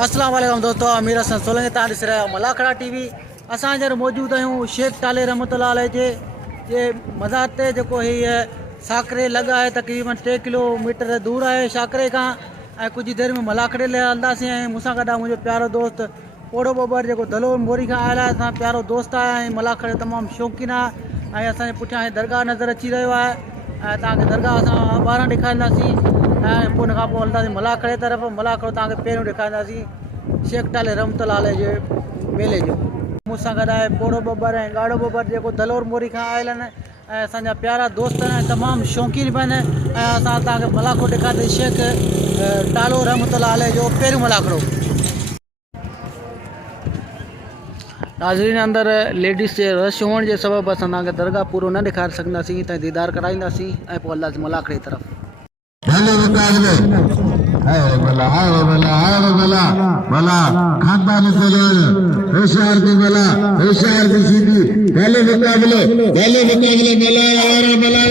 अस्सलाम वालेकुम दोस्तों, अमीर हसन सोलंकी तव्हां ॾिसी रहिया मलाखड़ा टीवी। असां हींअर मौजूदु आहियूं शेख टाले रहमतुल्लाह अलैह जे मज़ार ते, जेको हीअ साकरे लॻा आहे। तक़रीबन 3 किलोमीटर दूर आहे शाकरे खां। ऐं कुझु देरि में मलाखड़े लाइ हलंदासीं। ऐं मूंसां गॾु आहे मुंहिंजो प्यारो दोस्त पोड़ो बबर, जेको दलोर मोरी खां आयल आहे। असां प्यारो दोस्त आहे ऐं मलाखड़े तमामु शौक़ीन आहे। ऐं असांजे पुठियां दरगाह नज़र अची रहियो आहे। ऐं तव्हांखे दरगाह असां ॿाहिरां ॾेखारींदासीं ऐं पोइ हुन खां पोइ हलंदासीं मलाखड़े तरफ़। मलाखड़ो तव्हांखे पहिरियों ॾेखारींदासीं शेख टाले रहमतुल्लाह अलैह जे मेले जो। मूंसां गॾु आहे पोड़ो बबर ऐं ॻाढ़ो बबर, जेको दलोर मोरी खां आयल आहिनि ऐं असांजा प्यारा दोस्त आहिनि, तमामु शौक़ीन बि आहिनि। ऐं असां तव्हांखे मलाखड़ो ॾेखारींदासीं शेख टालो रहमतुल्लाह अलैह जो पहिरियों मलाखड़ो। नाज़रीन, अंदरि लेडीज़ जे रश हुअण जे सबबु असां तव्हांखे दरगाह पूरो न ॾेखारे सघंदासीं, त दीदार कराईंदासीं ऐं पोइ हलंदासीं मलाखड़े तरफ़। खानदान होशियार की मला, होशियार की सीधी पहले मुकाबले मला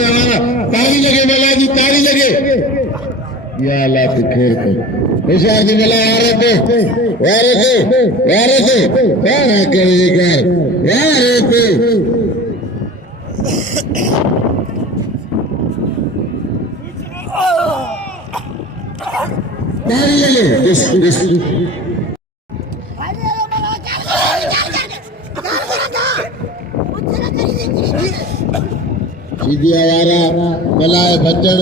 ताली लगे, मला की ताली लगे। या अल्लाह की खैर कर। होशियार की मला यारे थे क्या करेगा यारे थे। सीधी आवारा मलाए बचन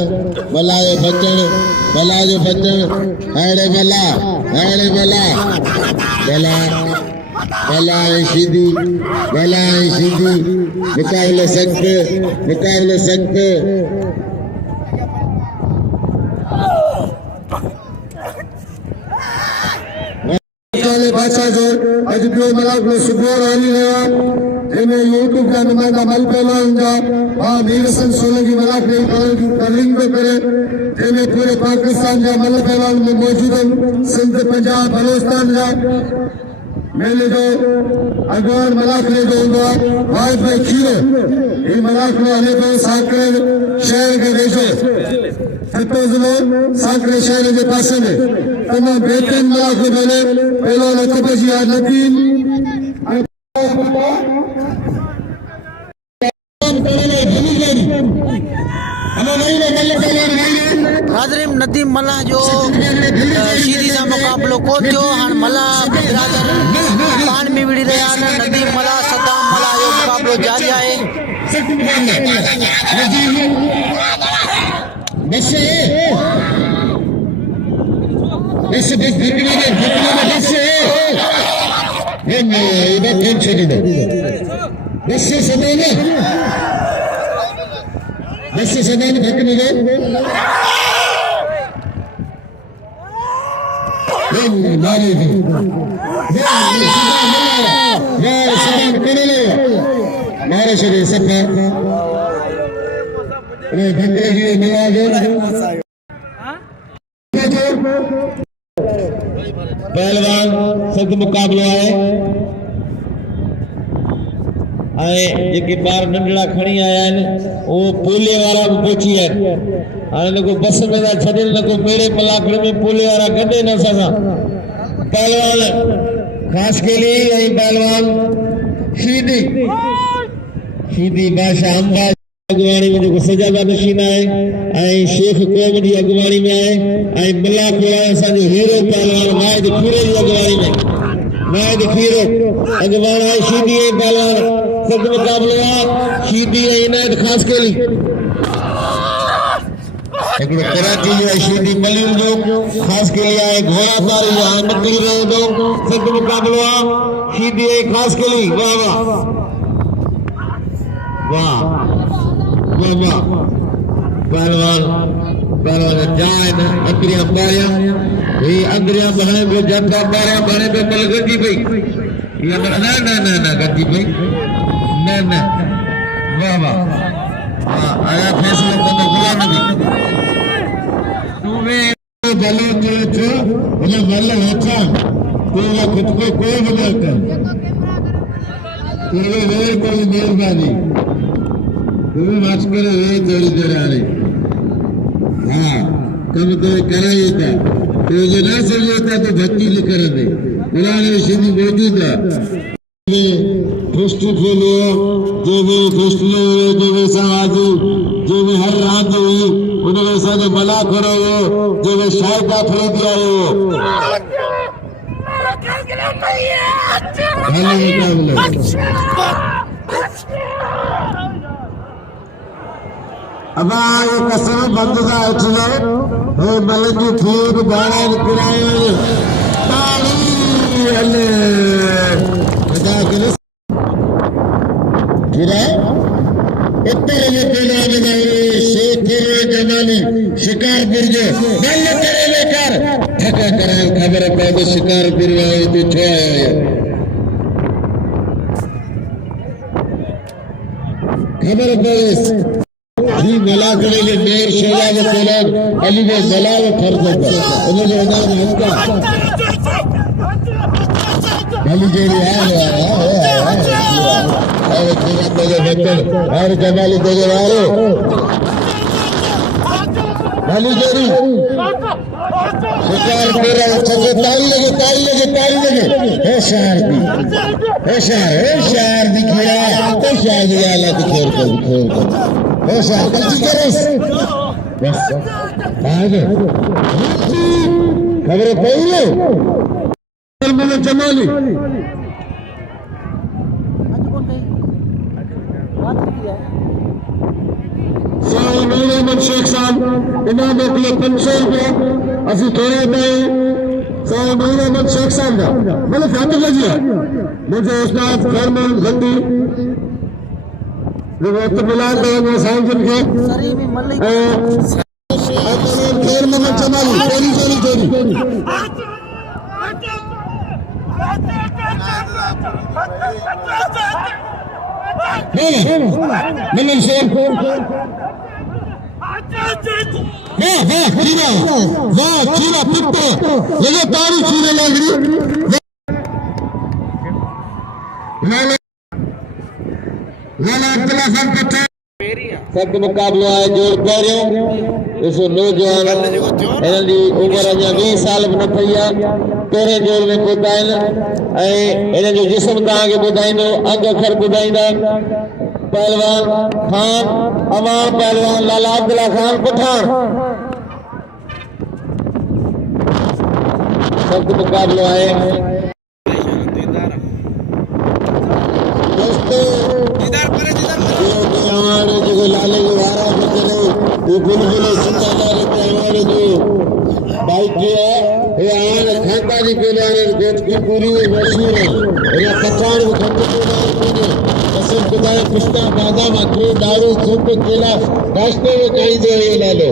हैड़े मला सीधी मुकाबले सकते बादशाह जो अजबियो मलाक में सुबह रानी रहा। जिन्हें यूट्यूब का नुमाइंदा मल पहलवान जा अमीर हसन सोलंकी मलाक में कलिंग पे करे। जिन्हें पूरे पाकिस्तान जा मल पहलवान में मौजूद हैं, सिंध, पंजाब, बलोचिस्तान जा मेले जो अगवान मलाखड़े जो हूंदो आहे वाइफ में खीरो। ये मलाखड़ो हले पियो साकरे शहर के वेझो, हतो ज़िलो साकरे शहर के पासे में। तमामु बहितरीन मलाखड़ो मेले पहलवान अकबर जी नदीम नाज़रीन, नदीम मल्ला जो शीदी सां मुक़ाबिलो कोन थियो। हाणे मल्ला बिरादर पाण में विड़ी रहिया आहिनि। नदीम मल्ला सदाम मल्ला जो मुक़ाबिलो जारी आहे। मारे शरीर सफा पहलवान सख्त मुकाबलो है। जेके ॿार नंढड़ा खणी आया आहिनि उहो पोले वारा बि पहुची विया आहिनि। हाणे न को बस में था छॾनि, न को मेरे मलाखड़े में पोले वारा गॾे न सघां। पहलवान ख़ासि केली ऐं पहलवान शीदी बादशाह अंबा अगवाणी में जेको सजादा नशीन आहे ऐं शेख क़ौम जी अगवाणी में आहे। ऐं मलाखड़ो आहे असांजो हीरो पहलवान नायद खीरे जी अगवाणी में। नायद खीरो अगवान आहे शीदी ऐं पहलवान सख्त मुकाबलो आहे। शीदी ऐं इनायत ख़ासि केली हिकिड़ो कराची जो आहे। शीदी मलियुनि जो ख़ासि केली आहे। घोड़ा तारी जो हाणे निकिरी रहियो हूंदो। सख्त मुकाबलो आहे। शीदी ऐं ख़ासि केली। वाह पहलवान जाए न अंदरिया बारिया ये अंदरिया बहाने पे जनता बारिया बहाने पे मल गंदी पई। ये ना गंदी पई न वाह आया फैसला बंद हुआ नहीं। तूने बलो जो मतलब बल होता पूरा खुद को कोई नहीं करता। तेरे वे कोई मेहरबानी तू माच करे वे थोड़ी देर आ रही। हाँ कम तो कराई था तो ये ना समझता तो भक्ति लिख कर दे पुराने शिव मौजूद है फेस्टिव खेलो जो भी फेस्टिवल जो भी समाजी जो भी हर रात हुई उन्होंने साथ भला करो जो भी शायद दाखिल दिया अब ये कसम बंद था चलो वो मलन की फूल बाड़ा निकलाए ताली अल्ले बता के गिरा उत्तर तेरा बनाए शेख जमानी शिकारपुर जो बल तेरे लेकर ठका कराए खबर पाए शिकारपुर आए तो छोया खबर पाए जी मला करेले मेर शेला के कोलग अली में दलाल फर्ज पर उन्होंने नाम हंका अली के लिए और तेरा तेरे बच्चन और जमाली तेरे वाले अली जेरी शिकार पूरा अच्छे ताली लगे होशियार दी खिला होशियार दी आला की खेल को होशियार गलती करेस बस आगे खबर पहले में जमाली मोहम्मद शेख साहब इमाम के 500 रुपया असि थोड़े पे मोहम्मद शेख साहब का मतलब फातिल लगी मुझे उस्ताद फरमान गंदी जो वक्त मिला तो मैं साइंस के खैर मोहम्मद जमाली चोरी मलन शेख वाह चीरा पिट्टो लगे तारी चीरे लग रही लाला अब्दुल्ला खान पट्टा सब मुकाबलो है जोड़ पैरियों इस नौजवान इन्हां दी उम्र अञा 20 साल न पई आहे पहिरें जोड़ में ॿुधाइनि ऐं इन्हनि जो जिस्म तव्हांखे ॿुधाईंदो अघु अखर ॿुधाईंदा पहलवान खान अमान पहलवान लाला अब्दुल्ला खान पठान सब मुकाबलो है लाले जो वारा ये बिल्कुल सिंचाई के हमारे जो बाइक है ये आने खाता जी के लिए गोट की पूरी मशहूर है ये पठान वो खंड के कसम खुदाए पिस्ता बादाम अखरोट दारू सूप केला रास्ते में कहीं दे ये ला लो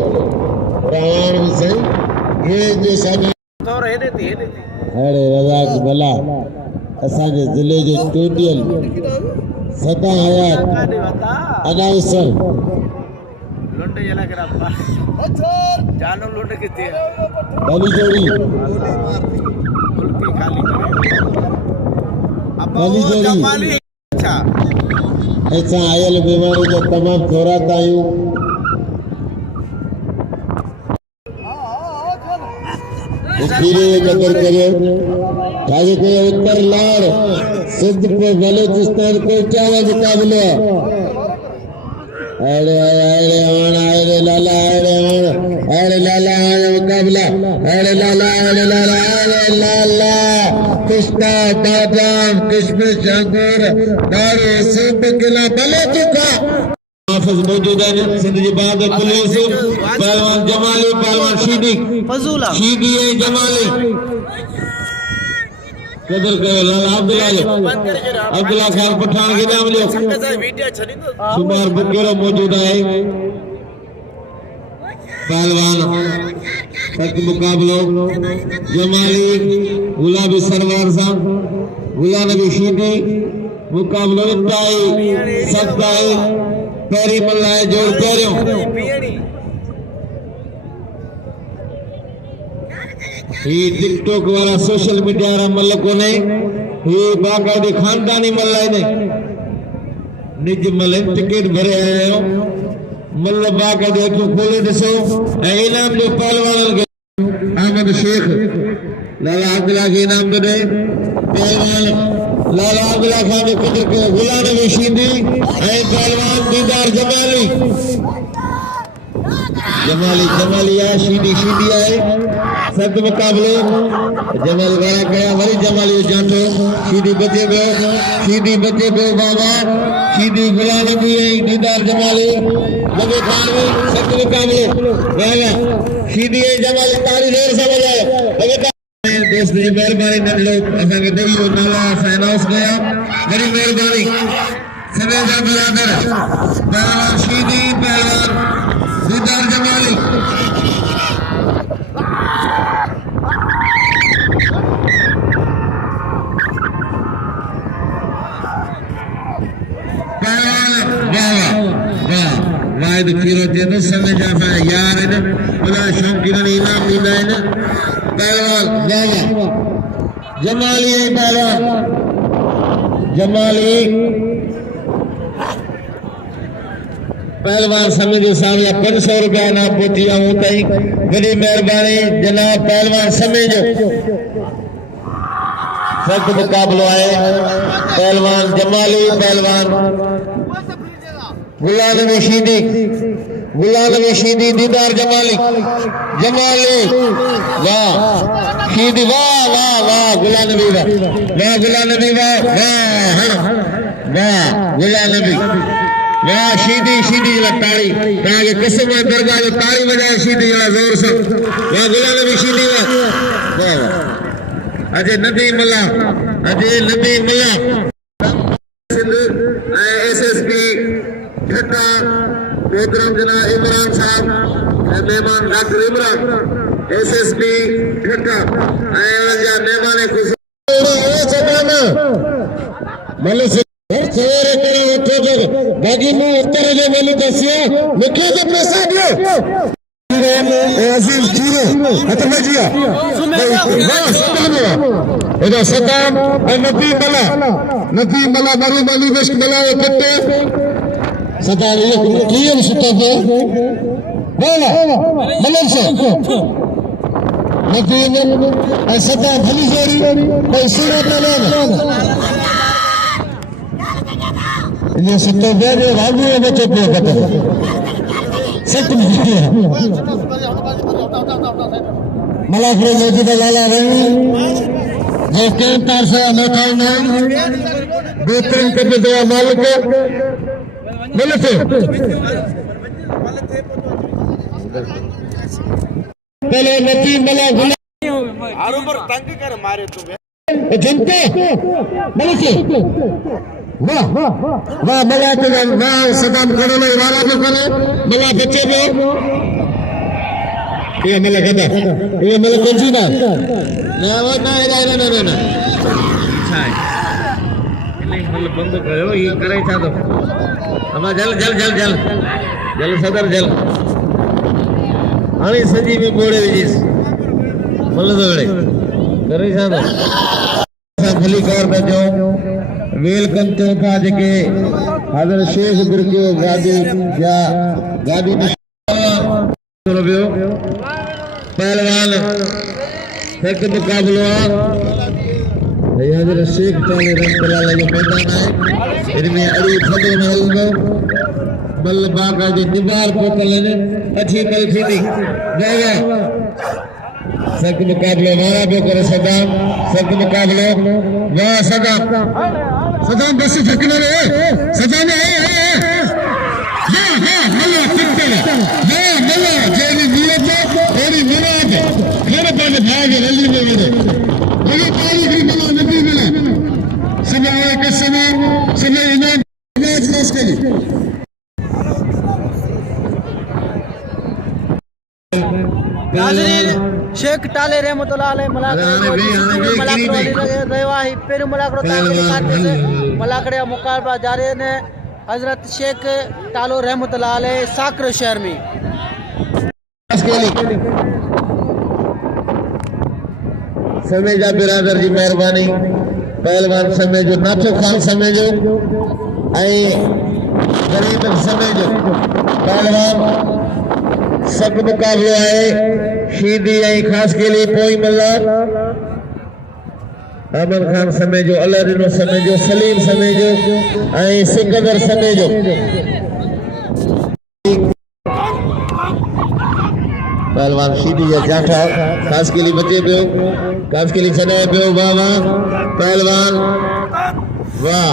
रावण भी सही ये जो सब और है देती अरे रज़ाक भला असांजे जिले जो टूटियल सदा हयात अनाउंसर लुंड जला करप्पा जानो लुंड कितने बली जोड़ी मुल्की खाली अब बली जोड़ी जमाली अच्छा ऐसा आयल बीमारी जो तमाम थोड़ा तायूं खीरे कदर करे ताकि कोई उत्तर लाड़ सिद्ध पे बलूचिस्तान कोयटा का मुकाबला अरे लाला मुकाबला अरे लाला पिस्ता बादाम किशमिश अंगूर दारू सूप किला भले चुका हाफिज मौजूद है सिंध जी बाद पुलिस पहलवान जमाली पहलवान शीदी है जमाली कदर करो लाला अब्दुल्ला खान पठान के नाम लियो शुमार बुकेरो मौजूद है पहलवान तक मुकाबलो जमाली गुलाबी सरवार साहब गुलाबी शीदी मुकाबलो इताई सत्ताई पैरी मल्लाए जोड़ पैरियों ये टिकटॉक वाला सोशल मीडिया वाला मल्ल को नहीं ये बाकायदे खानदानी मल्ल है नहीं निज मल्ल टिकट भरे आए हो मल्ल बाकायदे अखियूं खोले ॾिसो ऐं इनाम जो पहलवान मोहम्मद शेख लाला अब्दुल्ला के इनाम को दे पहलवान लाला अब्दुल्ला खान के पुत्र को गुलाम नबी शीदी पहलवान दीदार जमाली जमाली जमाली आया शीदी शीदी आए सख्त मुकाबले जमाल गया गया वरी जमाली जाटो शीदी बचे गयो बाबा शीदी गुलाम नबी दीदार जमाली लगे खान में सख्त मुकाबले गया शीदी जमाली तारी देर से बजाए लगे दोस्त जी मेहरबानी न लोग असा के देवी और नाला अनाउंस गया बड़ी मेहरबानी समय का बराबर पहलवान शीदी पहलवान दीदार जमाली वाहिद खीरो थे तो समय जाफा यार है बोला शौकीन इनाम दीदा है ना पहलवान वाह जमाली है पहलवान जमाली पहलवान समय जो सामने 500 रुपया ना पहुंची हूं तई बड़ी मेहरबानी जनाब पहलवान समय जो सख्त मुकाबलो आए पहलवान जमाली पहलवान गुलाम नबी शीदी दीदार जमाली वाह शीदी वाह वाह वाह गुलाम नबी वाह गुलाम नबी वाह गुलाम नबी वाह शीदी जला ताड़ी ताके कसम दरगाह जो ताड़ी बजाए शीदी जला जोर से वाह गुलाम नबी शीदी वाह वाह अजय नबी मल्ला एसएसपी घटा मोहतरम जना इमरान साहब मेहमान डॉक्टर इमरान एसएसपी घटा मेहमान खुश बाकी मैं उत्तर जो मैंने दसिया मुख्य जो पैसा दियो अजीम जीरो खत्म जिया इधर सदाम और नबी मला मरू मली विश्क मला कट्टे सदाम ये क्लियर सुता है बोला मलन से नबी ने सदाम भली जोरी कोई सुना तो नहीं ये सुता दे राजू ने बच्चे पे पता सच में मलाफरे मौजूदा लाला रही जो केम तार से अमेठाई में बेहतरीन कभी दया मालिक मिले थे पहले नती मला आरो पर तंग कर मारे तुम्हें जनते मिले थे वाह मला तो वाह सदाम करो ना वाला जो करे मला बच्चे में ये मला कदा ये मला कंजी ना ना छाय इले मतलब बंद करो ये करे था तो हम जल सदर जल आनी सजी में बोड़े जिस मतलब तो बड़े करे था तो भली कर दे जो वेलकम तो का जके हजरत शेख गुरके गादी पहलवान सख्त मुकाबला हजरत शेख ताले रंगलाल जो मैदान है इनमें अड़ी फदे महल में बल बागा जो दीवार पोतल ने अच्छी बल थी जाएगा सख्त मुकाबला मारा बे करे सदाम सख्त मुकाबला वाह सदाम बस ठकने रे सदाम मल्ला पिक्चर मल्ला जेरी नीयत तेरी मुराद मेरे पास भाग रली में मेरे तारीख मल्ला नबी मिला समय के समय इनाम मैच के लिए नाज़रीन शेख टाले रहमतुल्लाह अलैह मलाकड़े मुकाबला जारी ने हजरत शेख टालो रहमतुल्लाह अलैह साकर शहर में समय जा बिरादर जी मेहरबानी पहलवान समय जो नाचो खान समय जो गरीब समय जो पहलवान सख्त मुकाबलो आहे शीदी ऐं ख़ासि केली पोइ मल्ला अमन खान समेजो अलादीनो समेजो सलीम समेजो ऐं सिकंदर समेजो पहलवान शीदी जा जाठा ख़ासि केली बचे पियो ख़ासि केली छॾाए पियो वाह वाह पहलवान वाह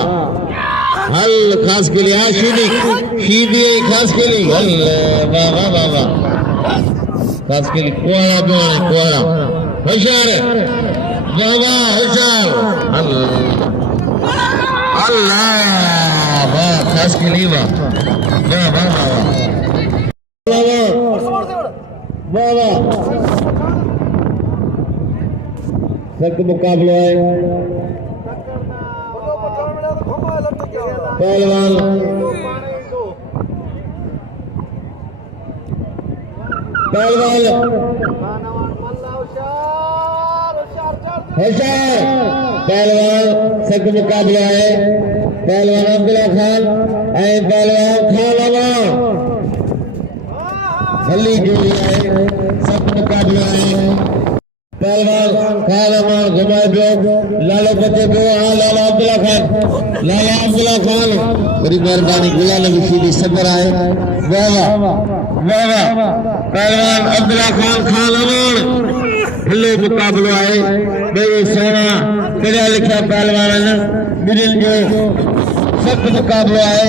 हल ख़ासि केली हा शीदी शीदी ऐं ख़ासि केली हल वाह वाह वाह वाह ख़ासि केली कुआड़ा पियो हाणे कुआड़ा होशियार वाह वाह होशियार हल अल्लाह वाह ख़ासि केली वाह वाह वाह वाह वाह वाह सख्त मुकाबलो है पहलवान होशियार पहलवान सख्त मुकाबला है पहलवान अब्दुल्ला खान ऐं पहलवान खान अमान हली जोड़ी है सख्त मुकाबला है पहलवान खान अमान घुमाए पियो लालो बचे पियो हाँ लाला अब्दुल्ला खान बड़ी मेहरबानी गुलाम नबी शीदी सदर आए वाह वाह वाह वाह पहलवान अब्दुल्ला खान अमान हल्लो मुकाबलो है बई सोना पढ़िया लिखिया पहलवान बिन्हिनि जो सख्त मुकाबलो है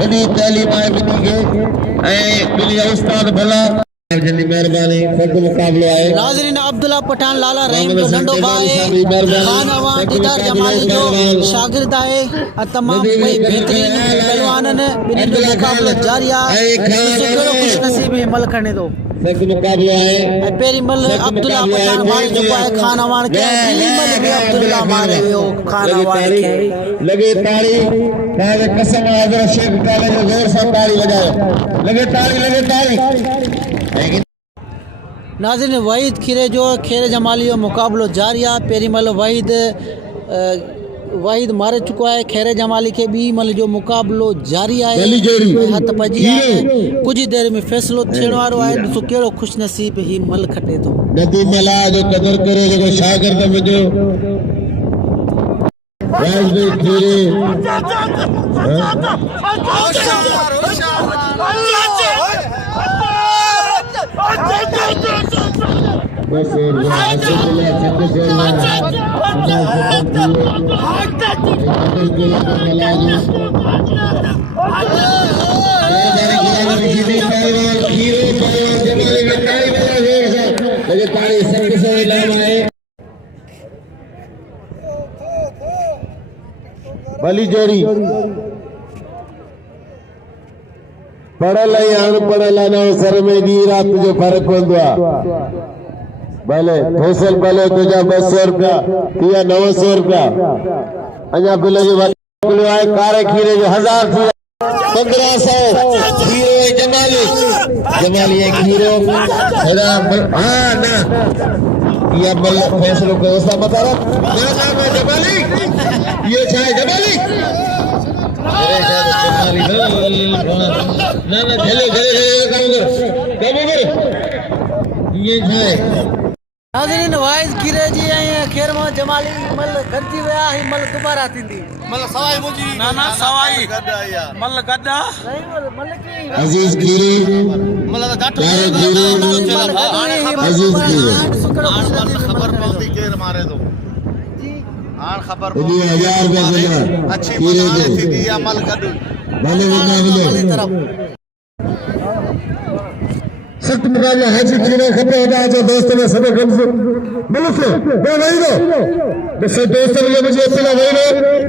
वॾी तइलीम आहे ॿिन्ही खे ऐं ॿिन्ही जा उस्ताद भला जल्दी मेहरबानी सख्त मुकाबलो है नाज़रीन अब्दुल्ला पठान लाला रहीम जो नंढो भाउ आहे खान अवान दीदार जमाली जो शागिर्द आहे तमाम कोई बेहतरीन पहलवाननि ॿिन्हिनि जो मुकाबलो जारी आहे कहिड़ो खुशनसीब मल खणे थो सख्त मुकाबलो है पहिरीं मल अब्दुल्ला पठान मारे चुको आहे खान अवान खे ॿी मल बि अब्दुल्ला मारे वियो खान अवान खे लगे ताड़ी तव्हांखे कसम हज़रत शेख ताले जो ज़ोर सां ताड़ी वॼायो लगे ताड़ी नाज़रीन वहीद खीरे जो खेर जमाली जो मुकाबलो जारी आहे पहिरीं मल वहीद मारे चुको आहे खेर जमाली के ॿी मल जो मुकाबलो जारी आहे हथ पजी आहे कुछ देर में फैसलो थियण वारो आहे ॾिसो कहिड़ो खुशनसीब ही मल खटे थो नदी मला जो कदर करे जेको शागिर्द मुंहिंजो राजदीप खीरे भली जोड़ी पढ़ल ऐं अनपढ़ल सर में ॾींहुं राति जो फ़र्क़ु हूंदो आहे भले फौसल भले तुंहिंजा 200 रुपया थी 900 रुपया अञा बिल जो वॾो आहे कारे खीरे जो 1000 थी 1500 खीरो ऐं जमाली ऐं खीरो हाँ न इहा मल फ़ैसिलो कयो असां मथां न जमाली इहो छा आहे जमाली नाज़रीन वाइस खीरे जी ऐं खेर मां जमाली मल गॾिजी विया ही मल दुबारा थींदी मल सवाई मुंहिंजी ना सवाई मल गड्डा मल की अजीज खीरे मल घट अजीज खीरे खबर पवंदी केर मारे थो हां खबर 1000 रुपया अच्छी मल थींदी या मल गड भले मुकाबलो सख्त मुकाबला हाजी खीरे खपे होता जो दोस्त ने सब गम्स मलसे मैं नहीं दो बस दोस्त ने मुझे अपना वही ने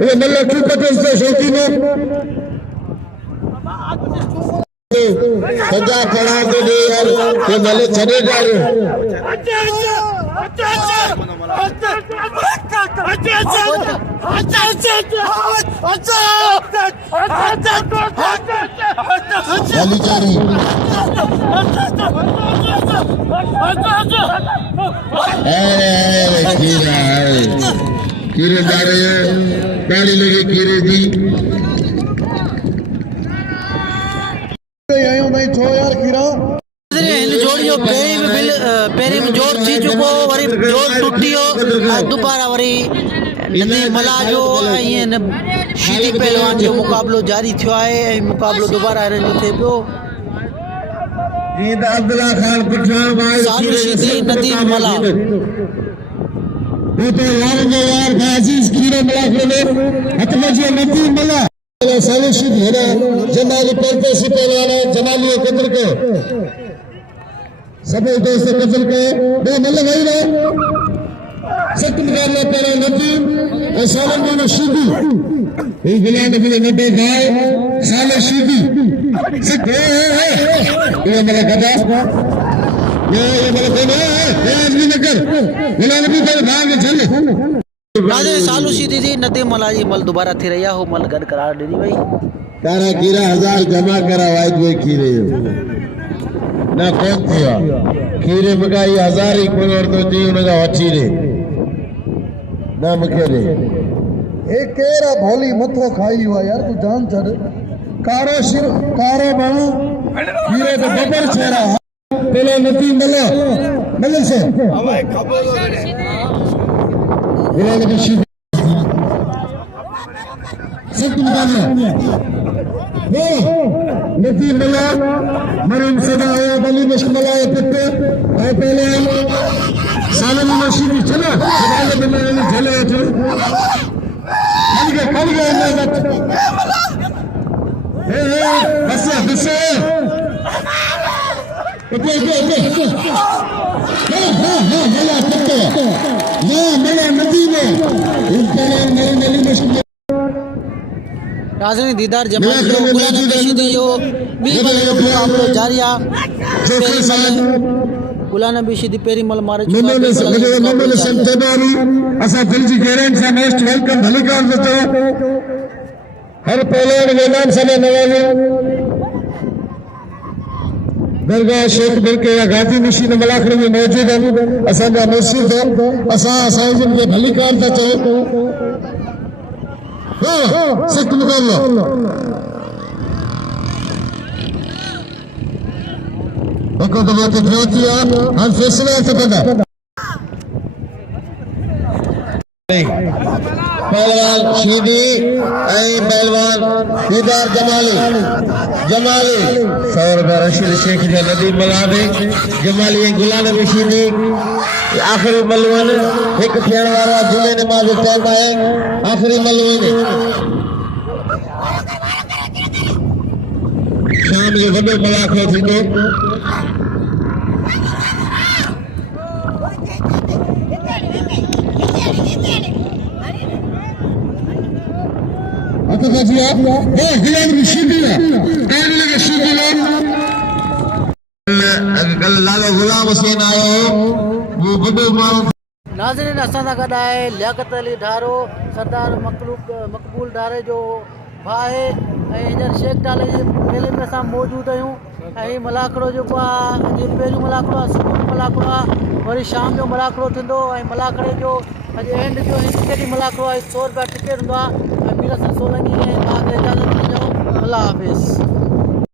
ये मल्ला की पते से शौकीन है सजा खड़ा के दे यार ये मल्ले छड़े जा रहे खीरे जा रहे हैं गाड़ी लगी खीरे जी हिन जोड़ जो पहिरीं में जोड़ थी चुको वरी जोड़ टुटी वियो दोबारा वरी नदी मला जो ऐं शीदी पहलवान जो मुक़ाबिलो जारी थियो आहे ऐं मुक़ाबिलो दोबारा हिननि जो थिए पियो ईद अब्दुल्ला खान पठान भाई सालू शीदी नदी मला वो तो यार अजीज कीरे मला ने हतमजी नदी मला सालू शीदी है जमाली परते से पहलवान जमाली कदर के सभी दोस्त कदर के बे मल भाई रे सख्त मुकाबला पहले नदी और सालू ने शीदी ये बिलान के नबे गाय सालू शीदी सख्त ये मला कदा ये मला कोने ये आदमी नगर बिलान भी पर भाग चल राजे सालू शीदी जी नदी मला जी मल दोबारा थी रही हो मल गड करार दी भाई तारा 11,000 जमा करा वाइज वे खीरे ना कौन थिया खीरे मगाई 1000 ही कोई और तो जी उनका वची रे ना मखे रे ए केरा भोली मथो खाई हुआ यार तू जान छड़ कारो सिर कारो बणो खीरे तो बबर छेरा पहले नदी मल से बिलान की शीदी सख्त मुकाबला नदी मला मरीम सदा आया बली मुश्किल आया पत्ते और पहले सालन मशीदी चला सवाल बिना चले थे कल गए बस बस मला पत्ते मला नदी में नली मुश्किल राजनी दीदार जमाल जो गुलाम शीदी जो बी मुक़ाबिलो जारी आहे गुलाम शीदी पहिरीं मल मारे मम्मी संतबारी असा दिल जी गैरेंट सा मोस्ट वेलकम भलिकार देतो हर पहलवान मैदान समय नवाज़े दरगाह शेख बरके या गाजी मशीन मलाखड़े में मौजूद है असा जा मुर्शिद है असा साइजन के भलिकार ता चो हां सख्त मुकाबला बको दबा के फिरोतिया हर फैसला से पता पहलवान शीदी ऐ पहलवान दीदार जमाली 100 रुपया रशीद शेख जो नदी मलाबे जमाली गुलाम शीदी आखिरी मलवन एक थियण वारा जुमे नमाज टाइम है आखिरी मलवन शाम जो वडो मलाखो थींदो आता जी आप वो हिलान की शीदी है काबिल के शीदी कल लालो गुलाम हुसैन आयो वो बड़ो मां नाज़रीन असां सां गॾु आहे लियाकत अली ढारो सरदार मक़बूल ढारे जो भाउ आहे ऐं हींअर शेख डाले जे मेले में असां मौजूदु आहियूं ऐं हीउ मलाखड़ो जेको आहे अॼु पहिरियों मलाखड़ो आहे सुबुह जो मलाखड़ो आहे वरी शाम जो मलाखड़ो थींदो ऐं मलाखड़े जो अॼु एंड जो टिकेट मलाखड़ो आहे 100 रुपया टिकेट हूंदो आहे ऐं मीर सां सोलंगी ऐं तव्हांखे इजाज़त ॾिजो अल्लाह हाफ़िज़।